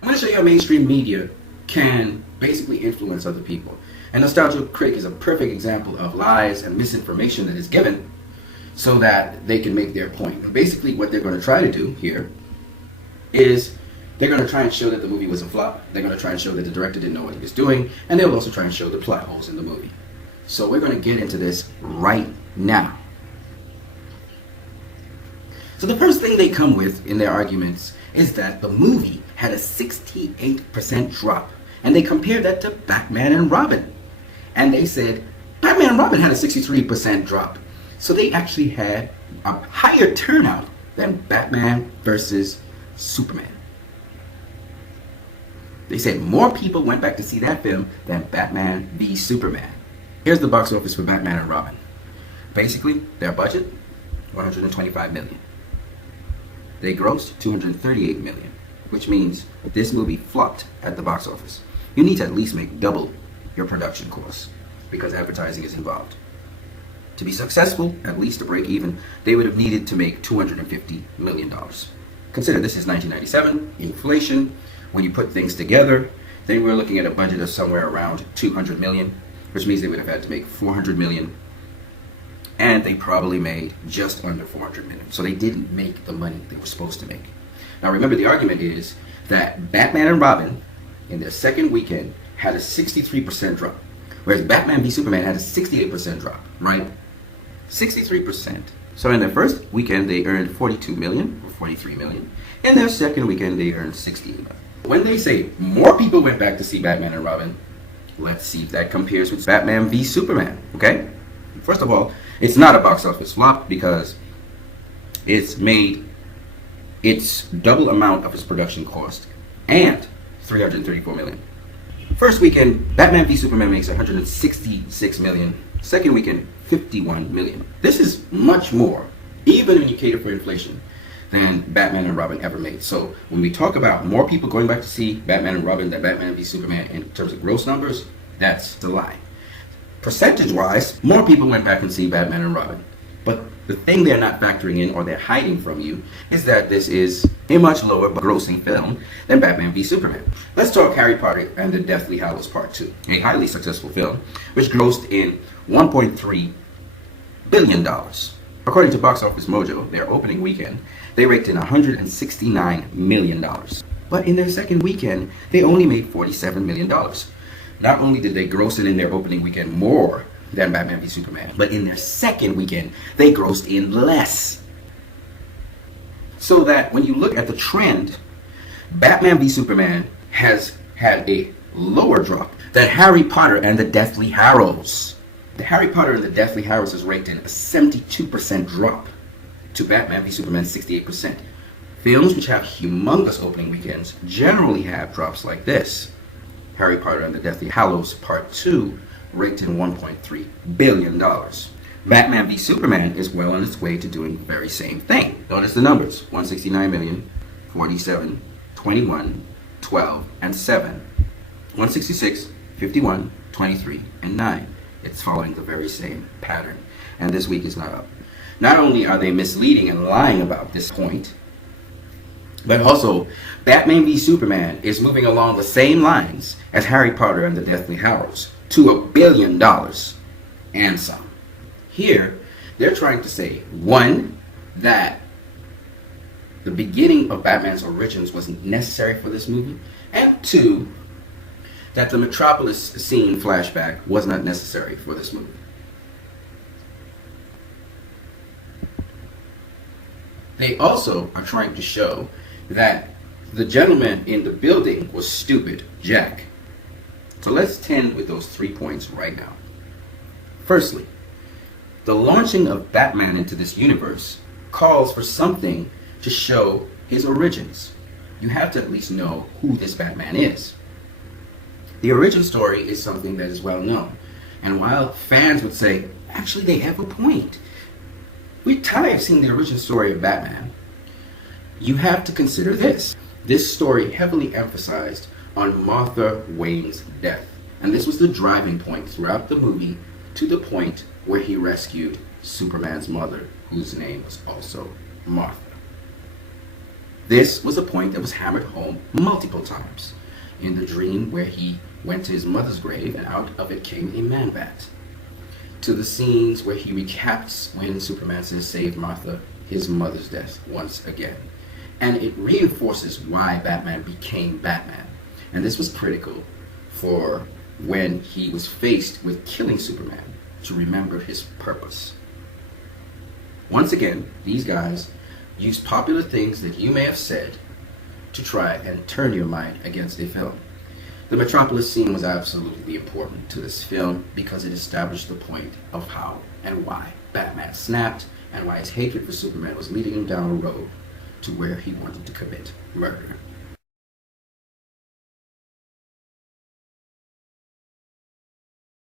I'm going to show you how mainstream media can basically influence other people. And Nostalgia Critic is a perfect example of lies and misinformation that is given so that they can make their point. And basically what they're going to try to do here is they're going to try and show that the movie was a flop. They're going to try and show that the director didn't know what he was doing. And they'll also try and show the plot holes in the movie. So we're going to get into this right now. So the first thing they come with in their arguments is that the movie had a 68% drop. And they compared that to Batman and Robin. And they said Batman and Robin had a 63% drop. So they actually had a higher turnout than Batman versus Superman. They said more people went back to see that film than Batman v Superman. Here's the box office for Batman and Robin. Basically, their budget, $125 million. They grossed $238 million, which means this movie flopped at the box office. You need to at least make double your production costs because advertising is involved. To be successful, at least to break even, they would have needed to make $250 million. Consider this is 1997, inflation. When you put things together, they were looking at a budget of somewhere around $200 million, which means they would have had to make $400 million. And they probably made just under $400 million. So they didn't make the money they were supposed to make. Now remember, the argument is that Batman and Robin, in their second weekend, had a 63% drop. Whereas Batman v Superman had a 68% drop, right? 63%. So in their first weekend, they earned $42 million or $43 million. In their second weekend, they earned $68 million. When they say more people went back to see Batman and Robin, let's see if that compares with Batman v Superman, okay? First of all, it's not a box office flop because it's made its double amount of its production cost and $334 million. First weekend, Batman v Superman makes $166 million. Second weekend, $51 million. This is much more, even when you cater for inflation, than Batman and Robin ever made. So when we talk about more people going back to see Batman and Robin than Batman v Superman in terms of gross numbers, that's the lie. Percentage-wise, more people went back and see Batman and Robin. But the thing they're not factoring in or they're hiding from you is that this is a much lower grossing film than Batman v Superman. Let's talk Harry Potter and the Deathly Hallows Part 2, a highly successful film which grossed in $1.3 billion. According to Box Office Mojo, their opening weekend, they raked in $169 million. But in their second weekend, they only made $47 million. Not only did they gross in their opening weekend more than Batman v Superman, but in their second weekend, they grossed in less. So that when you look at the trend, Batman v Superman has had a lower drop than Harry Potter and the Deathly Hallows. The Harry Potter and the Deathly Hallows is ranked in a 72% drop to Batman v Superman's 68%. Films which have humongous opening weekends generally have drops like this. Harry Potter and the Deathly Hallows Part 2 raked in $1.3 billion. Batman v Superman is well on its way to doing the very same thing. Notice the numbers: 169 million, 47, 21, 12, and 7. 166, 51, 23, and 9. It's following the very same pattern. And this week is not up. Not only are they misleading and lying about this point, but also Batman v Superman is moving along the same lines as Harry Potter and the Deathly Hallows to $1 billion and some. Here, they're trying to say, one, that the beginning of Batman's origins wasn't necessary for this movie, and two, that the Metropolis scene flashback was not necessary for this movie. They also are trying to show that the gentleman in the building was stupid, Jack. So let's tend with those 3 points right now. Firstly, the launching of Batman into this universe calls for something to show his origins. You have to at least know who this Batman is. The origin story is something that is well known. And while fans would say, actually they have a point, we're tired of seeing the origin story of Batman, you have to consider this. This story heavily emphasized on Martha Wayne's death. And this was the driving point throughout the movie to the point where he rescued Superman's mother, whose name was also Martha. This was a point that was hammered home multiple times. In the dream where he went to his mother's grave and out of it came a man-bat. To the scenes where he recaps when Superman says save Martha, his mother's death once again. And it reinforces why Batman became Batman. And this was critical for when he was faced with killing Superman to remember his purpose. Once again, these guys use popular things that you may have said to try and turn your mind against a film. The Metropolis scene was absolutely important to this film because it established the point of how and why Batman snapped and why his hatred for Superman was leading him down a road to where he wanted to commit murder.